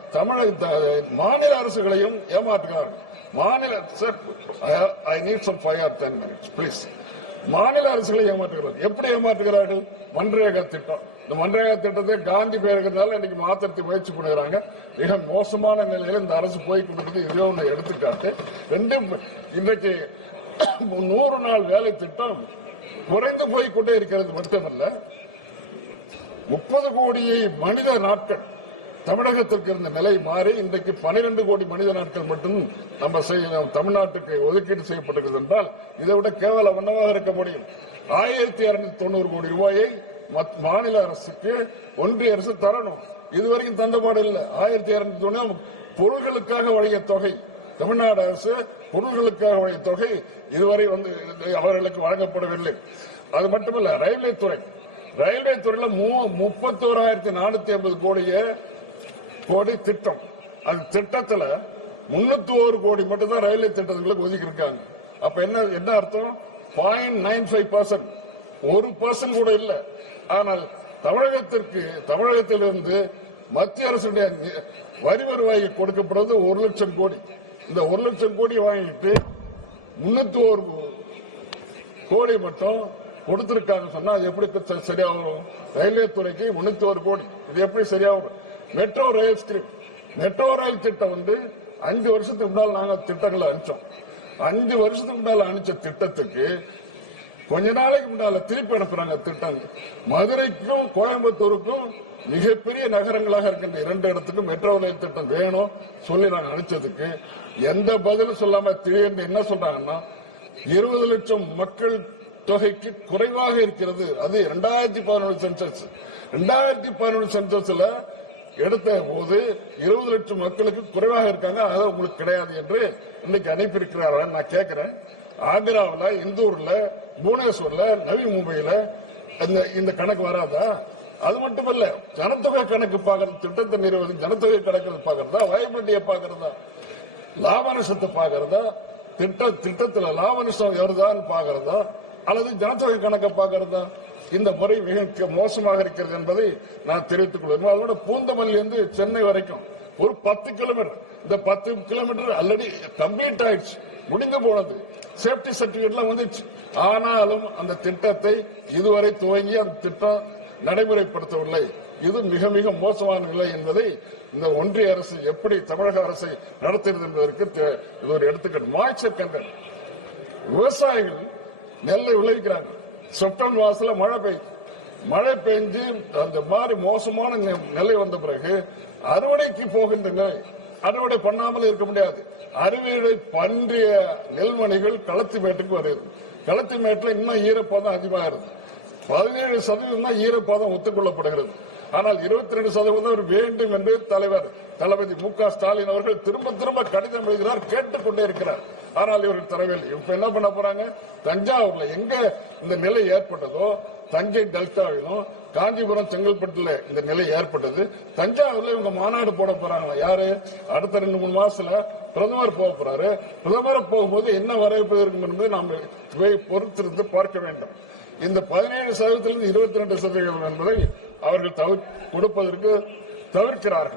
தமிழக மாநில அரசுகளையும் ஏமாற்றுகிறார்கள். மாநில I need some 5 or 10 minutes please. மாநில அரசுகளை ஏமாற்றுகிறார்கள். எப்படி ஏமாற்றுகிறார்கள்? மன்ரேகா திட்டம். இந்த மன்ரேகா திட்டத்தை காந்தி பேருக்கிறதால இன்னைக்கு மாத்திரத்தை முயற்சி பண்ணுகிறாங்க. மிக மோசமான நிலையில இந்த அரசு போய்கொண்டிருக்கிறது. இதே ஒன்று எடுத்துக்காட்டு. இன்றைக்கு 100 நாள் வேலை திட்டம் குறைந்து போய்கொண்டே இருக்கிறது மட்டுமல்ல, 30 கோடி மனித நாட்கள் தமிழகத்திற்கு இருந்த நிலை மாறி இன்றைக்கு 12 கோடி மனித நாட்கள் மட்டும் நம்ம தமிழ்நாட்டுக்கு ஒதுக்கீடு செய்யப்பட்டிருக்கிறது என்றால் இதை விட கேவலம் என்னவாக இருக்க முடியும்? 1290 கோடி ரூபாயை மாநில அரசுக்கு ஒன்றிய அரசு தரணும். இதுவரைக்கும் தந்தபாடு இல்லை. 1290 பொருள்களுக்காக வழங்கிய தொகை, தமிழ்நாடு அரசு பொருள்களுக்காக வழங்கிய தொகை இதுவரை அவர்களுக்கு வழங்கப்படவில்லை. அது மட்டுமல்ல, ரயில்வே துறையில 31,450 கோடி திட்டம். அந்த திட்டத்தில் 301 கோடி மட்டும் தான் ரயில்வே திட்டங்களுக்கு ஒதுக்கி இருக்காங்க. அப்ப என்ன அர்த்தம்? 0.95%, 1% கூட இல்ல. ஆனால் தமிழகத்திலிருந்து மத்திய அரசுடைய வரி வருவாய்க்கு கொடுக்கப்படுவது 1 லட்சம் கோடி. இந்த 1 லட்சம் கோடி வாங்கிட்டு 301 கோடி மட்டும் கொடுத்திருக்காங்க சொன்னா அது எப்படி சரியாகும்? ரயில்வே துறைக்கு 301 கோடி, இது எப்படி சரியாகும்? மெட்ரோ ரயில் திட்டம் 5 வருஷத்துக்கு முன்னால் நாங்க திட்டங்களை அனுப்பிச்சோம். 5 வருஷத்துக்கு முன்னால அனுப்பிச்ச திட்டத்துக்கு கொஞ்ச நாளைக்கு முன்னால திருப்பி அனுப்புறாங்க திட்டங்கள். மதுரைக்கும் கோயம்புத்தூருக்கும் மிகப்பெரிய நகரங்களாக இருக்கின்ற 2 இடத்துக்கும் மெட்ரோ ரயில் திட்டம் வேணும் சொல்லி நாங்க அனுப்பிச்சதுக்கு எந்த பதிலும் சொல்லாம திடீர்னு என்ன சொல்றாங்கன்னா 20 லட்சம் மக்கள் தொகைக்கு குறைவாக இருக்கிறது. அது 2011 சென்சஸ். 2011 சென்சஸ்ல எடுத்த போது 20 லட்சம் மக்களுக்கு குறைவாக இருக்காங்க, அது உங்களுக்கு கிடையாது என்று இன்னைக்கு அனுப்பியிருக்கிறார்கள். நான் கேட்கிறேன், ஆக்ராவில், இந்தூர்ல, புவனேஸ்வர்ல, நவி மும்பையில இந்த கணக்கு வராதா? அது மட்டுமல்ல, ஜனத்தொகை கணக்கு பார்க்கறது, திட்டத்தை நிறைவேற்றி ஜனத்தொகை கணக்கு பார்க்கறதா, வயபிலிட்டியை பார்க்கறதா, லாப நஷ்டத்தை பார்க்கறதா, திட்டத்தில் லாப நஷ்டம் வருதான்னு பார்க்கறதா, அல்லது ஜனத்தொகை கணக்கை பார்க்கறதா? இந்த முறை மிக மோசமாக இருக்கிறது என்பதை நான் தெரிவித்துக் கொள்வேன். அதோட பூந்தமல்லியிலிருந்து சென்னை வரைக்கும் ஒரு 10 கிலோமீட்டர். இந்த 10 கிலோமீட்டர் ஆல்ரெடி கம்ப்ளீட் ஆயிடுச்சு, முடிந்து போனது. சேஃப்டி சர்டிபிகேட் எல்லாம் வந்துச்சு. ஆனாலும் அந்த திட்டத்தை இதுவரை துவங்கி அந்த திட்டம் நடைமுறைப்படுத்தவில்லை. இது மிக மிக மோசமான நிலை என்பதை இந்த ஒன்றிய அரசு எப்படி தமிழக அரசை நடத்துகிறது என்பதற்கு இது ஒரு எடுத்துக்காட்டு. Moisture content. விவசாயிகள் நெல்லை விளைவிக்கிறாங்க. செப்டம்பர் மாசத்துல மழை பெய்ஞ்சு அந்த மாதிரி மோசமான நிலை வந்த பிறகு அறுவடைக்கு போகின்ற நிலை, அறுவடை பண்ணாமல் இருக்க முடியாது. அறுவடை பன்றிய நெல்மணிகள் களத்து மேட்டுக்கு வருது. களத்து மேட்டில் இன்னும் ஈரப்பதம் அதிகமாகிறது. 17% தான் ஈரப்பதம் ஒத்துக்கொள்ளப்படுகிறது. ஆனால் 22% வேண்டும் என்று தளபதி மு.க. ஸ்டாலின் அவர்கள் திரும்ப திரும்ப கடிதம் எழுதுகிறார், கேட்டுக்கொண்டே இருக்கிறார். ஆனால் இவர்கள் தரவில்லை. இப்ப என்ன பண்ண போறாங்க? தஞ்சாவூர்ல எங்க இந்த நிலை ஏற்பட்டதோ, தஞ்சை டெல்டாவிலும் காஞ்சிபுரம் செங்கல்பட்டுல இந்த நிலை ஏற்பட்டது. தஞ்சாவூர்ல இவங்க மாநாடு போட போறாங்க. யாரு? அடுத்த 2-3 மாசத்துல பிரதமர் போக போறாரு. பிரதமர் போகும்போது என்ன வரவேற்பு இருக்கும் என்பதை நாம் பொறுத்திருந்து பார்க்க வேண்டும். இந்த 17% 22% என்பதை அவர்கள் கொடுப்பதற்கு தவிர்க்கிறார்கள்.